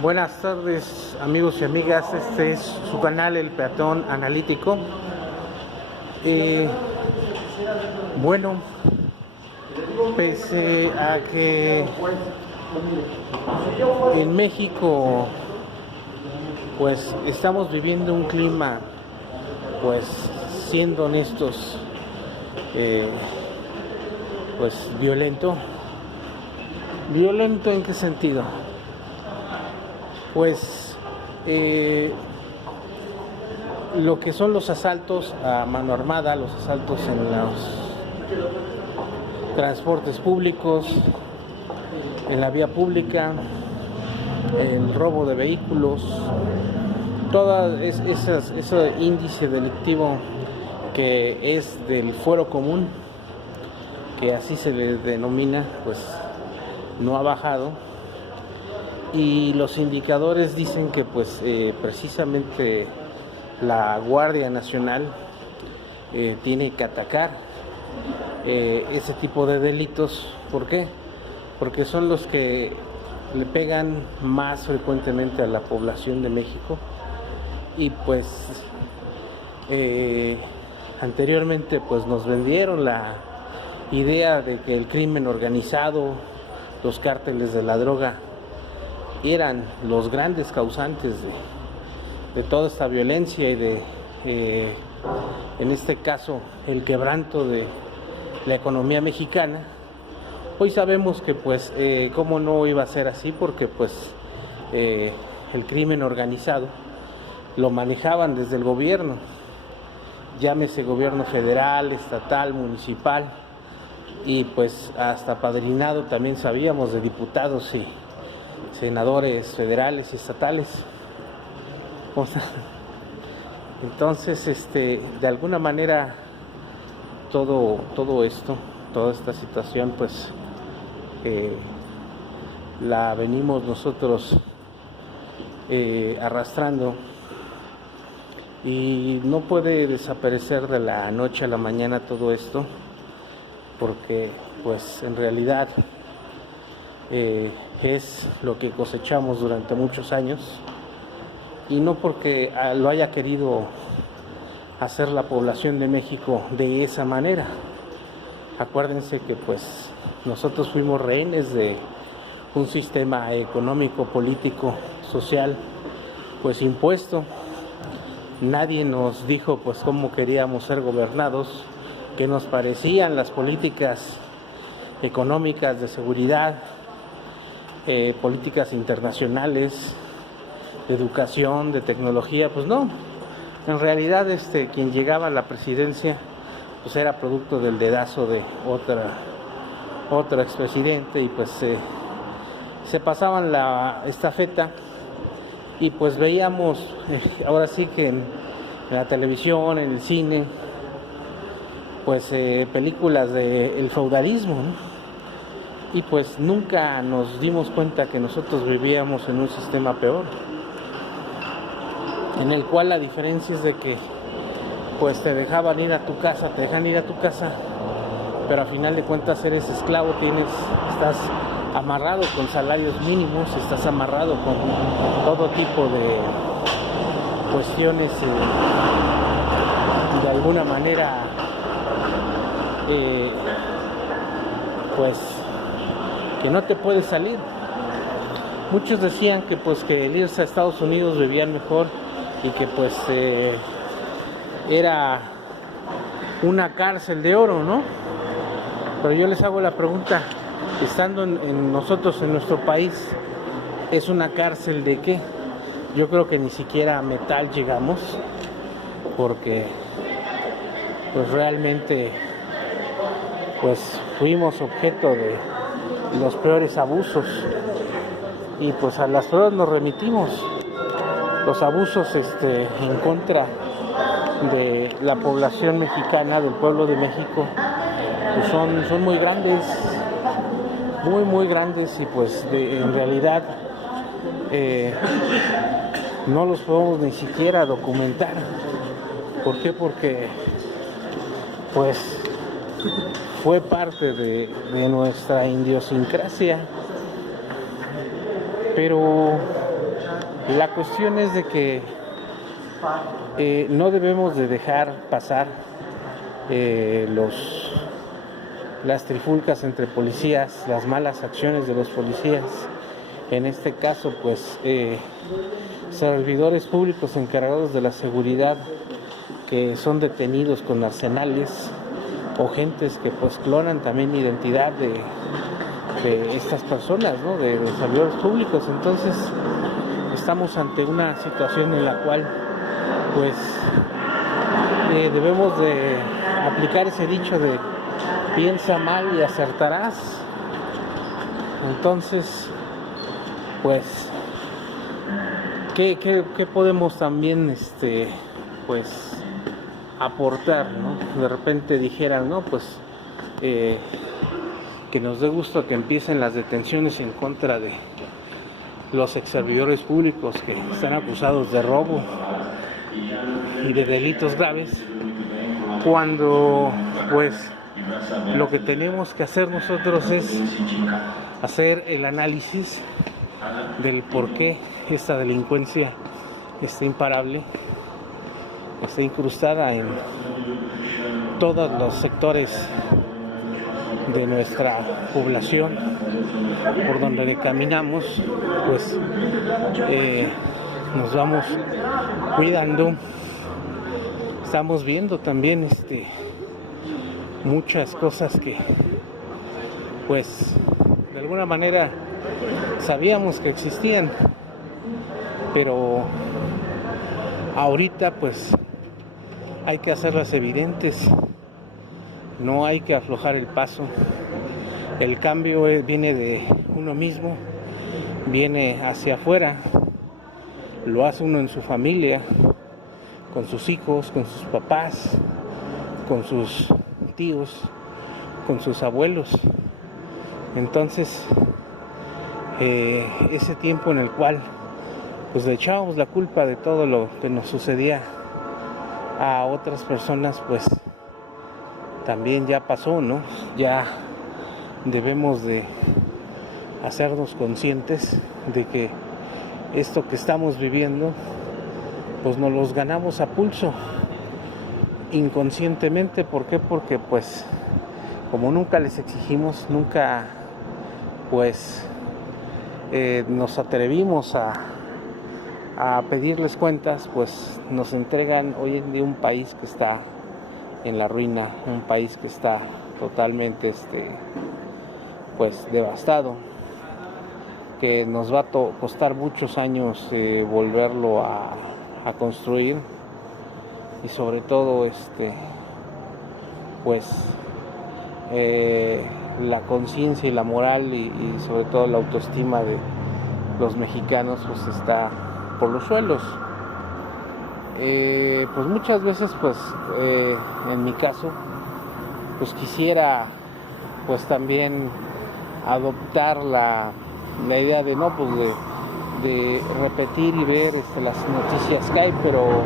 Buenas tardes, amigos y amigas. Este es su canal El Peatón Analítico. Bueno, pese a que en México pues estamos viviendo un clima, pues siendo honestos, pues violento. ¿Violento en qué sentido? Pues lo que son los asaltos a mano armada, los asaltos en los transportes públicos, en la vía pública, el robo de vehículos, todo ese índice delictivo que es del fuero común, que así se le denomina, pues no ha bajado. Y los indicadores dicen que pues precisamente la Guardia Nacional tiene que atacar ese tipo de delitos. ¿Por qué? Porque son los que le pegan más frecuentemente a la población de México. Y pues anteriormente pues nos vendieron la idea de que el crimen organizado, los cárteles de la droga eran los grandes causantes de toda esta violencia y de en este caso el quebranto de la economía mexicana. Hoy sabemos que pues cómo no iba a ser así, porque pues el crimen organizado lo manejaban desde el gobierno, llámese gobierno federal, estatal, municipal, y pues hasta apadrinado también sabíamos de diputados y senadores federales y estatales. O sea, entonces de alguna manera todo esto, toda esta situación pues la venimos nosotros arrastrando, y no puede desaparecer de la noche a la mañana todo esto, porque pues en realidad es lo que cosechamos durante muchos años, y no porque lo haya querido hacer la población de México de esa manera. Acuérdense que pues nosotros fuimos rehenes de un sistema económico, político, social pues impuesto. Nadie nos dijo pues cómo queríamos ser gobernados, qué nos parecían las políticas económicas, de seguridad, políticas internacionales, de educación, de tecnología. Pues no, en realidad quien llegaba a la presidencia pues era producto del dedazo de otro expresidente, y pues se pasaban la estafeta, y pues veíamos ahora sí que en la televisión, en el cine, pues películas del feudalismo, ¿no? Y pues nunca nos dimos cuenta que nosotros vivíamos en un sistema peor, en el cual la diferencia es de que pues te dejan ir a tu casa, pero a final de cuentas eres esclavo, estás amarrado con salarios mínimos, estás amarrado con todo tipo de cuestiones de alguna manera pues que no te puedes salir. Muchos decían que pues que el irse a Estados Unidos vivían mejor, y que pues era una cárcel de oro, ¿no? Pero yo les hago la pregunta, estando nosotros en nuestro país, ¿es una cárcel de qué? Yo creo que ni siquiera a metal llegamos, porque pues realmente pues fuimos objeto de los peores abusos, y pues a las pruebas nos remitimos. Los abusos en contra de la población mexicana, del pueblo de México, pues son muy grandes, muy grandes, y pues en realidad no los podemos ni siquiera documentar. ¿Por qué? Porque pues fue parte de nuestra idiosincrasia. Pero La cuestión es de que no debemos de dejar pasar las trifulcas entre policías, las malas acciones de los policías. En este caso, pues, servidores públicos encargados de la seguridad que son detenidos con arsenales, o gentes que pues clonan también identidad de estas personas, ¿no? de servidores públicos. Entonces estamos ante una situación en la cual pues debemos de aplicar ese dicho de piensa mal y acertarás. Entonces pues ¿qué podemos también pues aportar, ¿no? De repente dijeran, no, pues que nos dé gusto que empiecen las detenciones en contra de los exservidores públicos que están acusados de robo y de delitos graves, cuando pues lo que tenemos que hacer nosotros es hacer el análisis del por qué esta delincuencia está imparable, está incrustada en todos los sectores de nuestra población por donde caminamos. Pues nos vamos cuidando. Estamos viendo también muchas cosas que pues de alguna manera sabíamos que existían, pero ahorita pues hay que hacerlas evidentes, no hay que aflojar el paso. El cambio viene de uno mismo, viene hacia afuera, lo hace uno en su familia, con sus hijos, con sus papás, con sus tíos, con sus abuelos. Entonces, ese tiempo en el cual pues le echábamos la culpa de todo lo que nos sucedía a otras personas, pues también ya pasó, ¿no? Ya debemos de hacernos conscientes de que esto que estamos viviendo pues nos los ganamos a pulso, inconscientemente. ¿Por qué? Porque pues como nunca les exigimos, nunca pues nos atrevimos a pedirles cuentas, pues nos entregan hoy en día un país que está en la ruina, un país que está totalmente pues devastado, que nos va a costar muchos años volverlo a construir, y sobre todo pues la conciencia y la moral y sobre todo la autoestima de los mexicanos pues está por los suelos. Pues muchas veces pues en mi caso pues quisiera pues también adoptar la idea de no pues de repetir y ver las noticias que hay, pero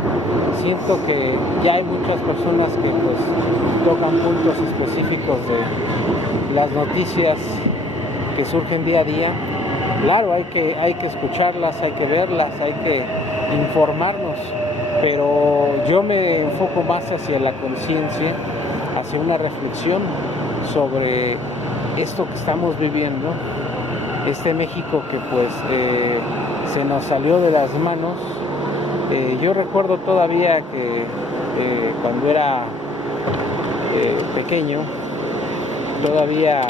siento que ya hay muchas personas que pues tocan puntos específicos de las noticias que surgen día a día. Claro, hay que escucharlas, hay que verlas, hay que informarnos, pero yo me enfoco más hacia la conciencia, hacia una reflexión sobre esto que estamos viviendo, este México que pues se nos salió de las manos. Yo recuerdo todavía que cuando era pequeño, todavía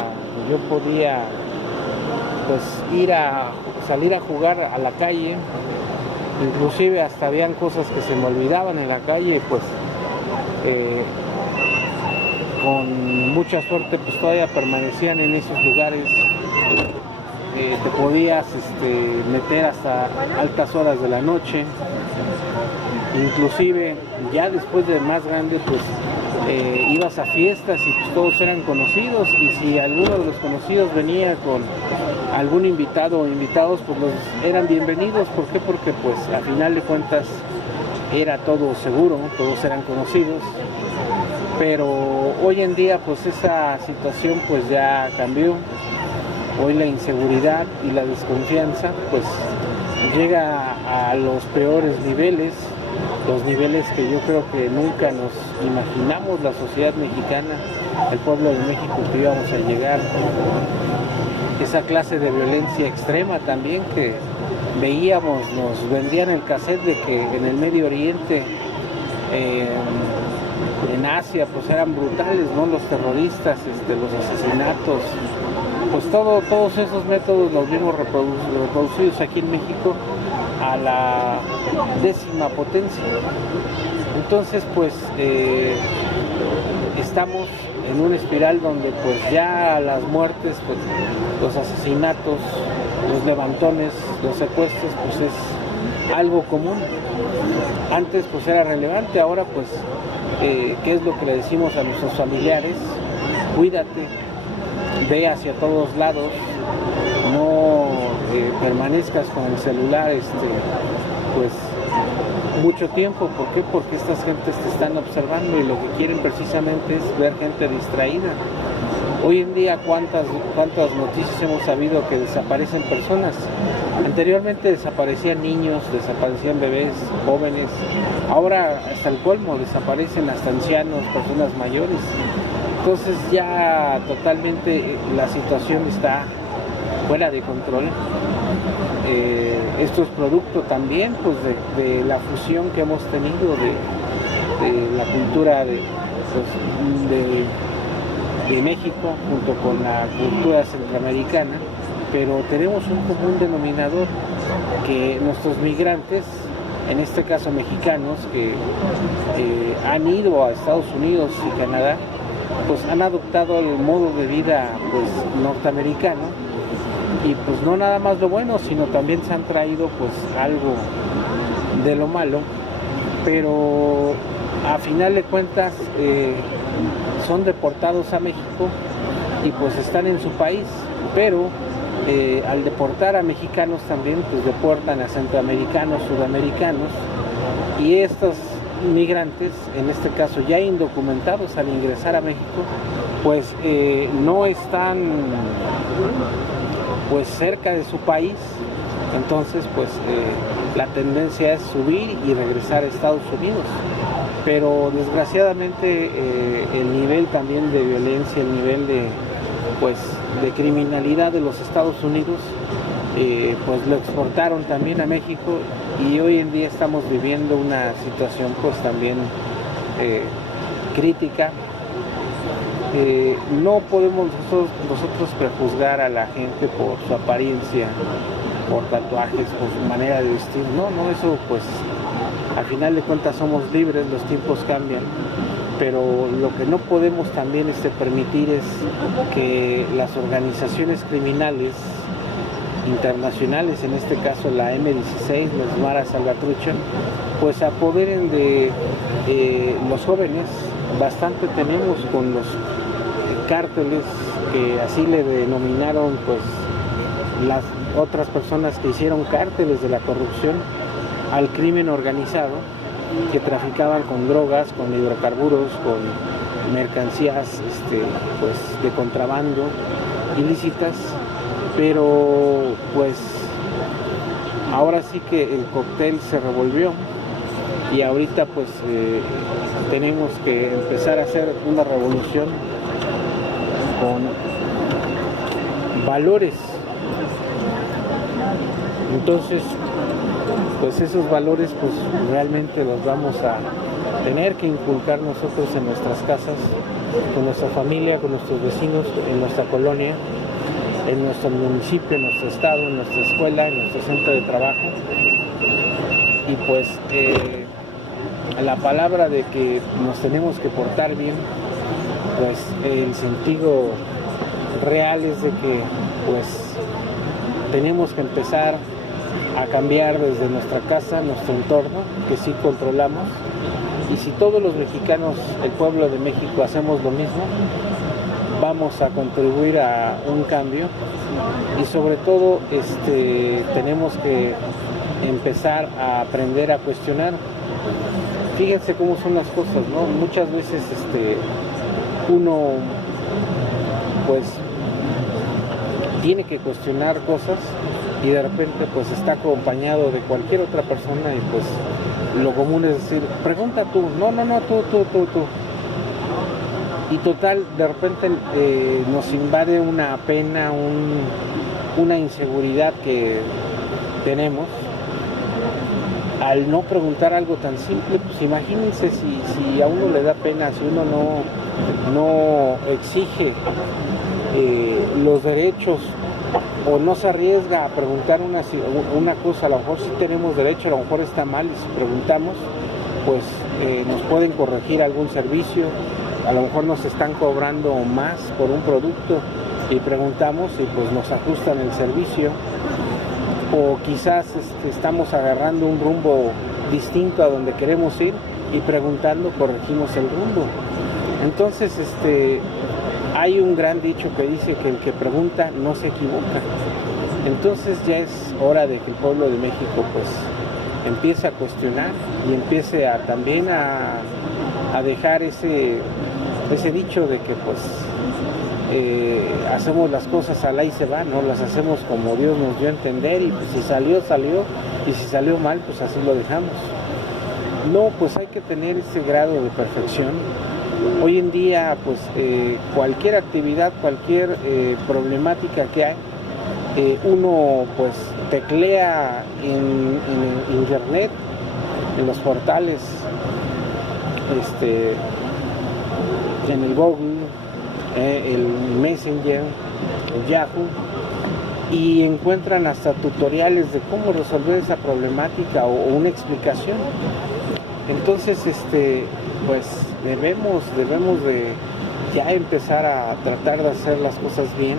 yo podía pues salir a jugar a la calle, inclusive hasta habían cosas que se me olvidaban en la calle, pues con mucha suerte pues todavía permanecían en esos lugares. Te podías meter hasta altas horas de la noche, inclusive ya después de más grande pues ibas a fiestas y pues todos eran conocidos, y si alguno de los conocidos venía con algún invitado o invitados, pues eran bienvenidos. ¿Por qué? Porque pues a final de cuentas era todo seguro, todos eran conocidos. Pero hoy en día pues esa situación pues ya cambió. Hoy la inseguridad y la desconfianza pues llega a los peores niveles, los niveles que yo creo que nunca nos imaginamos la sociedad mexicana, el pueblo de México, que íbamos a llegar. Esa clase de violencia extrema también que veíamos, nos vendían el cassette de que en el Medio Oriente, en Asia, pues eran brutales, ¿no? Los terroristas, los asesinatos, pues todos esos métodos los vimos reproducidos aquí en México a la 10ª potencia. Entonces, pues estamos en una espiral donde pues ya las muertes, pues, los asesinatos, los levantones, los secuestros, pues es algo común. Antes pues era relevante, ahora pues ¿qué es lo que le decimos a nuestros familiares? Cuídate, ve hacia todos lados, no permanezcas con el celular pues mucho tiempo. ¿Por qué? Porque estas gentes te están observando y lo que quieren precisamente es ver gente distraída. Hoy en día, ¿cuántas noticias hemos sabido que desaparecen personas? Anteriormente desaparecían niños, desaparecían bebés, jóvenes. Ahora hasta el colmo, desaparecen hasta ancianos, personas mayores. Entonces ya totalmente la situación está fuera de control. Esto es producto también pues de la fusión que hemos tenido de la cultura de México junto con la cultura centroamericana, pero tenemos un común denominador, que nuestros migrantes, en este caso mexicanos, que han ido a Estados Unidos y Canadá, pues han adoptado el modo de vida pues norteamericano, y pues no nada más lo bueno, sino también se han traído pues algo de lo malo, pero a final de cuentas son deportados a México y pues están en su país, pero al deportar a mexicanos también pues deportan a centroamericanos, sudamericanos, y estos migrantes, en este caso ya indocumentados al ingresar a México, pues no están pues cerca de su país. Entonces pues la tendencia es subir y regresar a Estados Unidos, pero desgraciadamente el nivel también de violencia, el nivel de criminalidad de los Estados Unidos pues lo exportaron también a México, y hoy en día estamos viviendo una situación pues también crítica. No podemos nosotros prejuzgar a la gente por su apariencia, por tatuajes, por su manera de vestir. No, eso pues al final de cuentas somos libres, los tiempos cambian, pero lo que no podemos también permitir es que las organizaciones criminales internacionales, en este caso la M16, los Maras Salvatrucha, pues se apoderen de los jóvenes. Bastante tenemos con los cárteles, que así le denominaron pues las otras personas que hicieron cárteles de la corrupción, al crimen organizado, que traficaban con drogas, con hidrocarburos, con mercancías pues de contrabando ilícitas. Pero pues ahora sí que el cóctel se revolvió, y ahorita pues tenemos que empezar a hacer una revolución con valores. Entonces pues esos valores pues realmente los vamos a tener que inculcar nosotros en nuestras casas, con nuestra familia, con nuestros vecinos, en nuestra colonia, en nuestro municipio, en nuestro estado, en nuestra escuela, en nuestro centro de trabajo. Y pues la palabra de que nos tenemos que portar bien, pues el sentido real es de que pues tenemos que empezar a cambiar desde nuestra casa, nuestro entorno, que sí controlamos, y si todos los mexicanos, el pueblo de México, hacemos lo mismo, vamos a contribuir a un cambio. Y sobre todo tenemos que empezar a aprender a cuestionar. Fíjense cómo son las cosas, ¿no? Muchas veces uno pues tiene que cuestionar cosas y de repente pues está acompañado de cualquier otra persona y pues lo común es decir, pregunta tú, no, tú. Y total, de repente nos invade una pena, una inseguridad que tenemos al no preguntar algo tan simple. Pues imagínense si a uno le da pena, si uno no exige los derechos o no se arriesga a preguntar una cosa. A lo mejor sí tenemos derecho, a lo mejor está mal, y si preguntamos pues nos pueden corregir algún servicio, a lo mejor nos están cobrando más por un producto y preguntamos y pues nos ajustan el servicio, o quizás estamos agarrando un rumbo distinto a donde queremos ir y preguntando corregimos el rumbo. Entonces hay un gran dicho que dice que el que pregunta no se equivoca. Entonces ya es hora de que el pueblo de México pues empiece a cuestionar y empiece también a dejar ese dicho de que pues hacemos las cosas al ahí se va, no las hacemos como Dios nos dio a entender, y pues si salió, y si salió mal, pues así lo dejamos. No, pues hay que tener ese grado de perfección. Hoy en día pues cualquier actividad, cualquier problemática que hay, uno pues teclea en internet, en los portales, en el Google, el Messenger, el Yahoo, y encuentran hasta tutoriales de cómo resolver esa problemática o una explicación. Entonces pues debemos de ya empezar a tratar de hacer las cosas bien,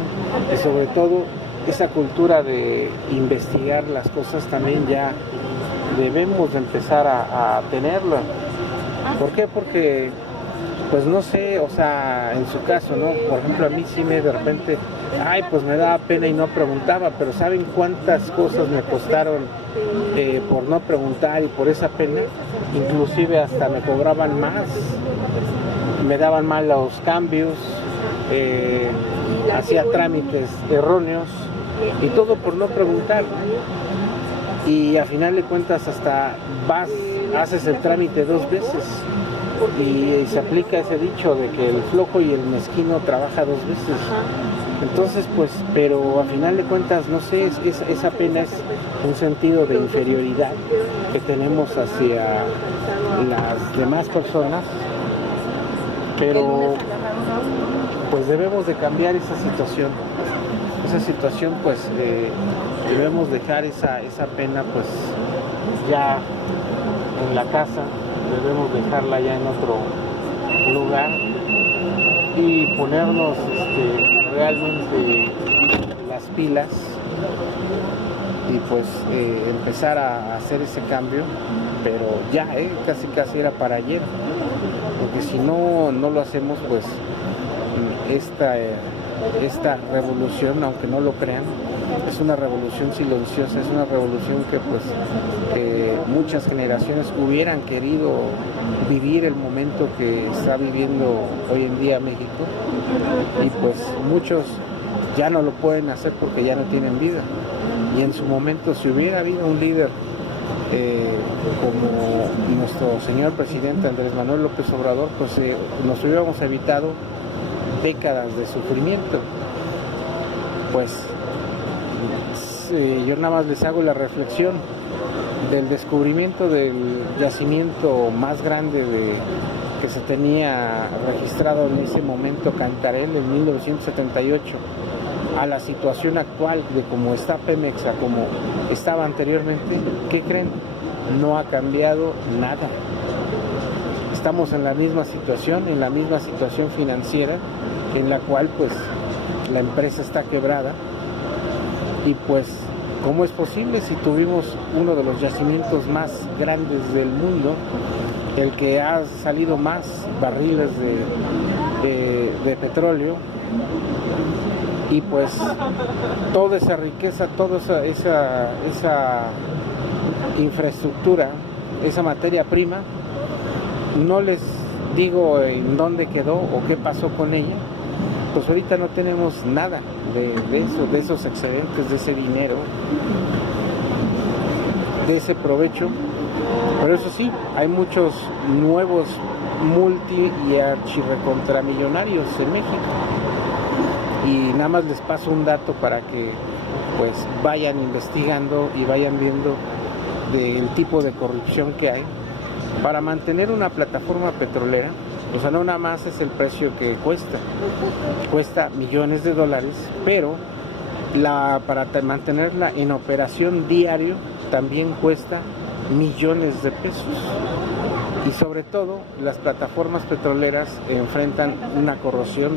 y sobre todo esa cultura de investigar las cosas también ya debemos de empezar a tenerla. ¿Por qué? Porque pues no sé, o sea, en su caso, ¿no? Por ejemplo, a mí sí de repente, pues me daba pena y no preguntaba, pero ¿saben cuántas cosas me costaron por no preguntar y por esa pena? Inclusive hasta me cobraban más, me daban mal los cambios, hacía trámites erróneos y todo por no preguntar. Y a final de cuentas hasta haces el trámite 2 veces. Y se aplica ese dicho de que el flojo y el mezquino trabaja 2 veces. Entonces pues, pero a final de cuentas, no sé, esa pena es un sentido de inferioridad que tenemos hacia las demás personas, pero pues debemos de cambiar esa situación. Esa situación pues debemos dejar esa pena pues ya en la casa, debemos dejarla ya en otro lugar y ponernos realmente las pilas y pues empezar a hacer ese cambio, pero ya casi era para ayer, porque si no lo hacemos pues esta revolución, aunque no lo crean, es una revolución silenciosa, es una revolución que pues muchas generaciones hubieran querido vivir el momento que está viviendo hoy en día México, y pues muchos ya no lo pueden hacer porque ya no tienen vida. Y en su momento, si hubiera habido un líder como nuestro señor presidente Andrés Manuel López Obrador, pues nos hubiéramos evitado décadas de sufrimiento. Pues yo nada más les hago la reflexión del descubrimiento del yacimiento más grande que se tenía registrado en ese momento, Cantarell, en 1978, a la situación actual de cómo está Pemex, a como estaba anteriormente. ¿Qué creen? No ha cambiado nada. Estamos en la misma situación financiera, en la cual pues la empresa está quebrada. Y pues, ¿cómo es posible si tuvimos uno de los yacimientos más grandes del mundo, el que ha salido más barriles de petróleo? Y pues toda esa riqueza, toda esa infraestructura, esa materia prima, no les digo en dónde quedó o qué pasó con ella, pues ahorita no tenemos nada de eso, de esos excedentes, de ese dinero, de ese provecho. Pero eso sí, hay muchos nuevos multi y archirrecontramillonarios en México. Y nada más les paso un dato para que pues vayan investigando y vayan viendo del tipo de corrupción que hay. Para mantener una plataforma petrolera, o sea, no nada más es el precio que cuesta millones de dólares, pero para mantenerla en operación diario también cuesta millones de pesos. Y sobre todo, las plataformas petroleras enfrentan una corrosión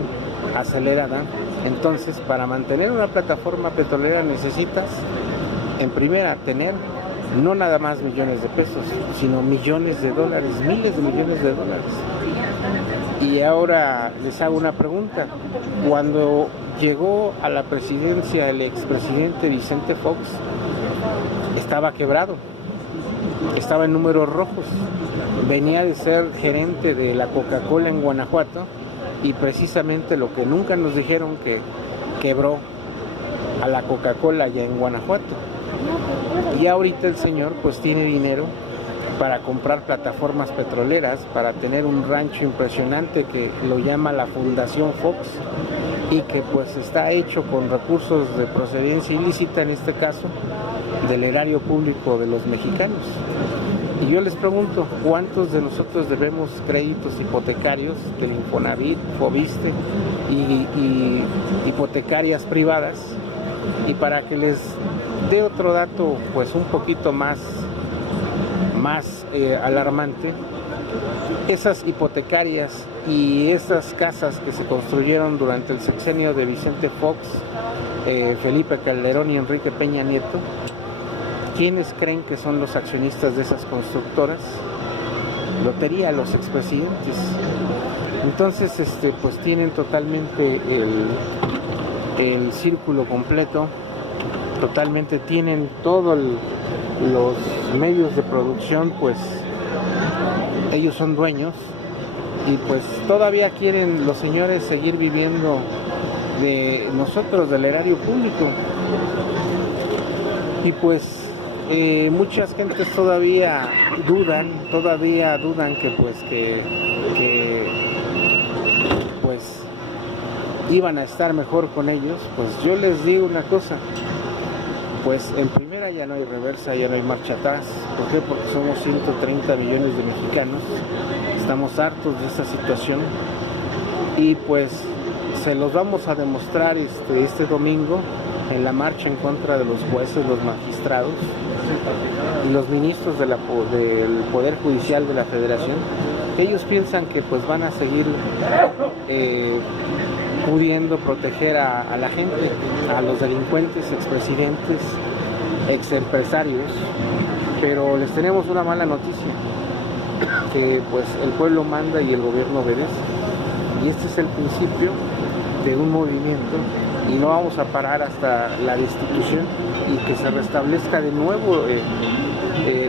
acelerada. Entonces, para mantener una plataforma petrolera necesitas, en primera, tener no nada más millones de pesos, sino millones de dólares, miles de millones de dólares. Y ahora les hago una pregunta. Cuando llegó a la presidencia el expresidente Vicente Fox, estaba quebrado, estaba en números rojos, venía de ser gerente de la Coca-Cola en Guanajuato, y precisamente lo que nunca nos dijeron, que quebró a la Coca-Cola allá en Guanajuato. Y ahorita el señor pues tiene dinero para comprar plataformas petroleras, para tener un rancho impresionante que lo llama la Fundación Fox, y que pues está hecho con recursos de procedencia ilícita, en este caso del erario público de los mexicanos. Y yo les pregunto, ¿cuántos de nosotros debemos créditos hipotecarios del Infonavit, Fobiste y hipotecarias privadas? Y para que les dé otro dato pues un poquito más alarmante, esas hipotecarias y esas casas que se construyeron durante el sexenio de Vicente Fox, Felipe Calderón y Enrique Peña Nieto, ¿quiénes creen que son los accionistas de esas constructoras? Lotería, los expresidentes. Entonces, pues tienen totalmente el círculo completo, totalmente tienen todos los medios de producción, pues ellos son dueños, y pues todavía quieren los señores seguir viviendo de nosotros, del erario público. Y pues muchas gentes todavía dudan que pues iban a estar mejor con ellos. Pues yo les digo una cosa, pues en primera ya no hay reversa, ya no hay marcha atrás. ¿Por qué? Porque somos 130 millones de mexicanos, estamos hartos de esta situación, y pues se los vamos a demostrar este domingo en la marcha en contra de los jueces, los magistrados, los ministros del Poder Judicial de la Federación. Ellos piensan que pues van a seguir pudiendo proteger a la gente, a los delincuentes, expresidentes, exempresarios, pero les tenemos una mala noticia, que pues el pueblo manda y el gobierno obedece, y este es el principio de un movimiento, y no vamos a parar hasta la destitución y que se restablezca de nuevo,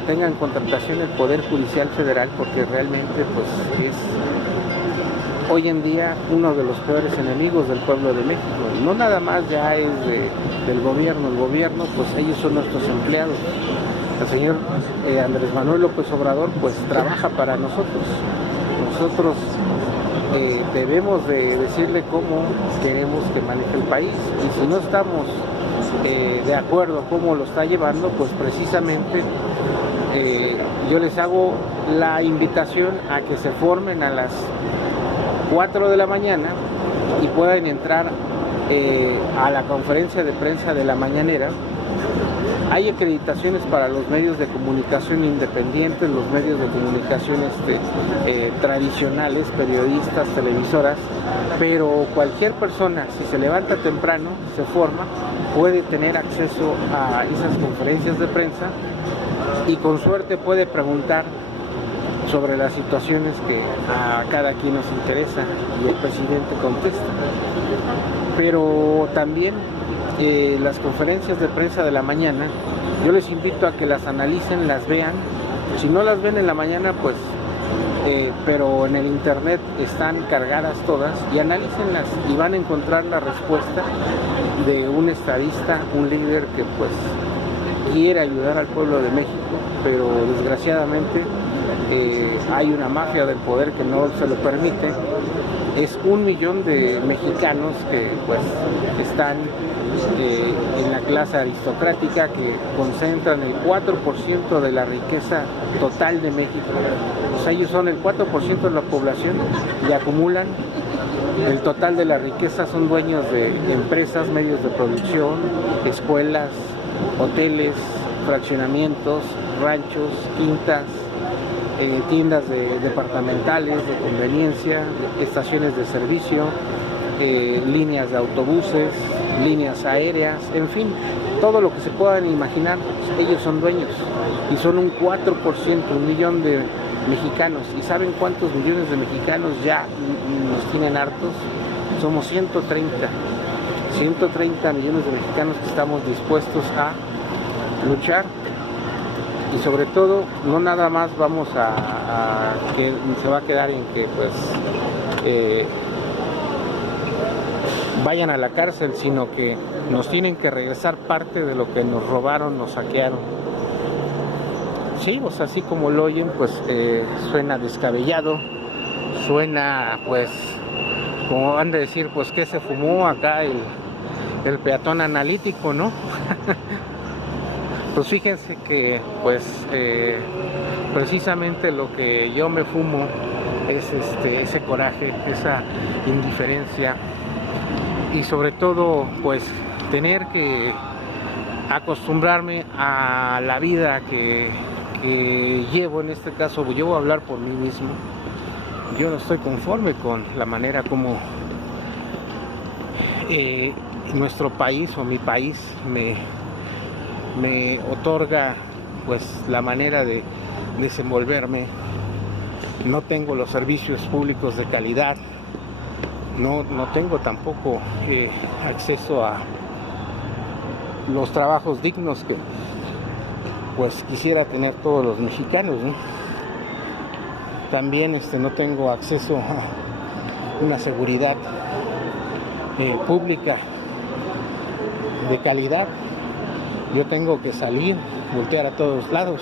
tengan contratación el Poder Judicial Federal, porque realmente pues es hoy en día uno de los peores enemigos del pueblo de México. No nada más ya es del gobierno, el gobierno pues ellos son nuestros empleados. El señor Andrés Manuel López Obrador pues trabaja para nosotros. Nosotros debemos de decirle cómo queremos que maneje el país, y si no estamos de acuerdo cómo lo está llevando, pues precisamente yo les hago la invitación a que se formen a las 4 de la mañana y puedan entrar a la conferencia de prensa de la mañanera. Hay acreditaciones para los medios de comunicación independientes, los medios de comunicación tradicionales, periodistas, televisoras, pero cualquier persona, si se levanta temprano, se forma, puede tener acceso a esas conferencias de prensa y con suerte puede preguntar sobre las situaciones que a cada quien nos interesa, y el presidente contesta. Pero también las conferencias de prensa de la mañana, yo les invito a que las analicen, las vean. Si no las ven en la mañana, pues pero en el internet están cargadas todas, y analícenlas y van a encontrar la respuesta de un estadista, un líder que pues quiere ayudar al pueblo de México, pero desgraciadamente hay una mafia del poder que no se lo permite. Es 1 millón de mexicanos que pues están en la clase aristocrática, que concentran el 4% de la riqueza total de México. O sea, ellos son el 4% de la población y acumulan el total de la riqueza. Son dueños de empresas, medios de producción, escuelas, hoteles, fraccionamientos, ranchos, quintas, tiendas departamentales, de conveniencia, estaciones de servicio, líneas de autobuses, líneas aéreas, en fin, todo lo que se puedan imaginar, ellos son dueños, y son un 4%, 1 millón de mexicanos. ¿Y saben cuántos millones de mexicanos ya nos tienen hartos? Somos 130 millones de mexicanos que estamos dispuestos a luchar. Y sobre todo, no nada más vamos a que se va a quedar en que pues vayan a la cárcel, sino que nos tienen que regresar parte de lo que nos robaron, nos saquearon. Sí, pues así como lo oyen, pues suena descabellado, suena pues como van a decir, pues que se fumó acá el peatón analítico, ¿no? Pues fíjense que pues precisamente lo que yo me fumo es ese coraje, esa indiferencia, y sobre todo pues tener que acostumbrarme a la vida que llevo. En este caso yo voy a hablar por mí mismo. Yo no estoy conforme con la manera como nuestro país o mi país me otorga pues la manera de desenvolverme. No tengo los servicios públicos de calidad, no tengo tampoco acceso a los trabajos dignos que pues quisiera tener todos los mexicanos, ¿no? También no tengo acceso a una seguridad pública de calidad. Yo tengo que salir, voltear a todos lados,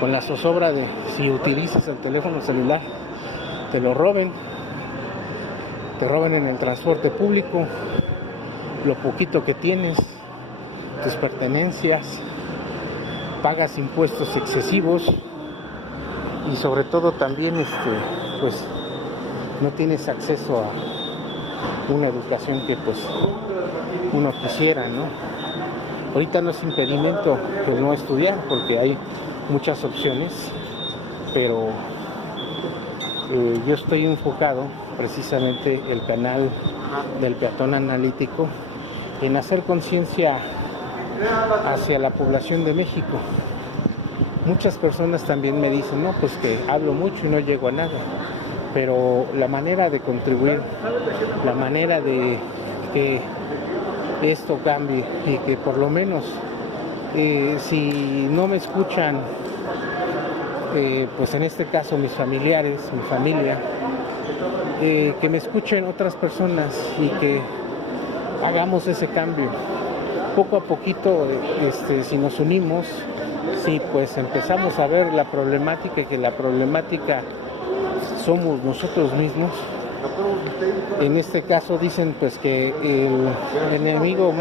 con la zozobra de si utilizas el teléfono celular, te lo roben, te roben en el transporte público, lo poquito que tienes, tus pertenencias, pagas impuestos excesivos, y sobre todo también pues no tienes acceso a una educación que pues uno quisiera, ¿no? Ahorita no es impedimento pues no estudiar, porque hay muchas opciones, pero yo estoy enfocado precisamente el canal del peatón analítico en hacer conciencia hacia la población de México. Muchas personas también me dicen, no, pues que hablo mucho y no llego a nada, pero la manera de contribuir, la manera de que esto cambie, y que por lo menos si no me escuchan pues en este caso mis familiares, mi familia, que me escuchen otras personas y que hagamos ese cambio poco a poquito. Si nos unimos, si pues empezamos a ver la problemática, y que la problemática somos nosotros mismos. En este caso dicen pues que el enemigo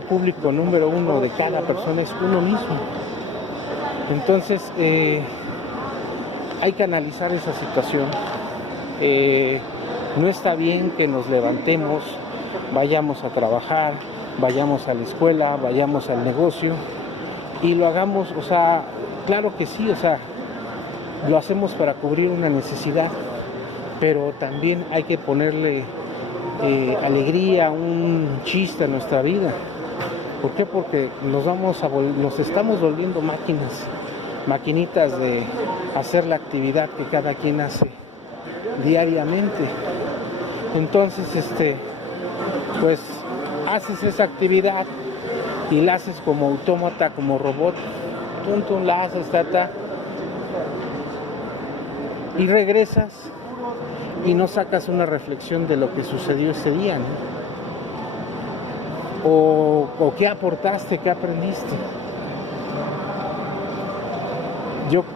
público número 1 de cada persona es uno mismo. Entonces hay que analizar esa situación. No está bien que nos levantemos, vayamos a trabajar, vayamos a la escuela, vayamos al negocio y lo hagamos, o sea, claro que sí, o sea, lo hacemos para cubrir una necesidad, pero también hay que ponerle alegría, un chiste a nuestra vida. ¿Por qué? Porque nos estamos volviendo maquinitas de hacer la actividad que cada quien hace diariamente. Entonces, pues haces esa actividad y la haces como autómata, como robot, la haces, y regresas y no sacas una reflexión de lo que sucedió ese día, ¿no? O qué aportaste, qué aprendiste.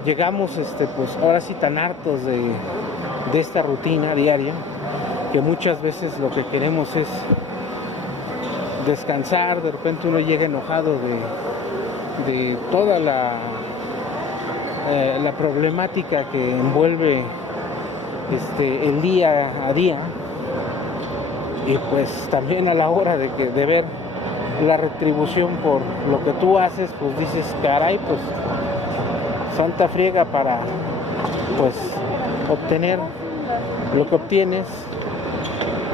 Llegamos pues ahora sí tan hartos de esta rutina diaria, que muchas veces lo que queremos es descansar. De repente uno llega enojado de toda la problemática que envuelve el día a día, y pues también a la hora de ver la retribución por lo que tú haces, pues dices, caray, pues santa friega para pues obtener lo que obtienes,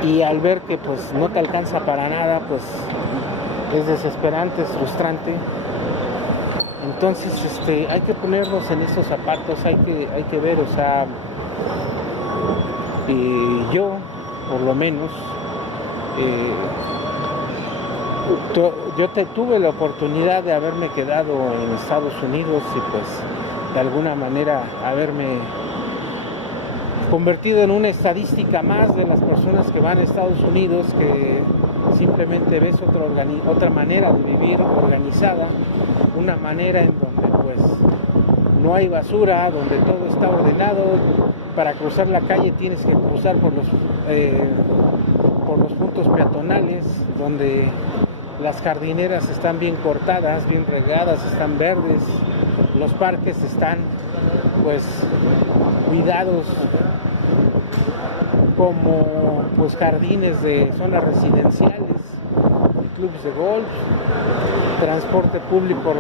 y al ver que pues no te alcanza para nada, pues es desesperante, es frustrante. Entonces hay que ponernos en esos zapatos, hay que ver, o sea, yo por lo menos yo tuve la oportunidad de haberme quedado en Estados Unidos y pues de alguna manera haberme convertido en una estadística más de las personas que van a Estados Unidos, que simplemente ves otra manera de vivir organizada, una manera en donde pues no hay basura, donde todo está ordenado. Para cruzar la calle tienes que cruzar por los puntos peatonales, donde las jardineras están bien cortadas, bien regadas, están verdes, los parques están pues cuidados como pues jardines de zonas residenciales, clubes de golf, transporte público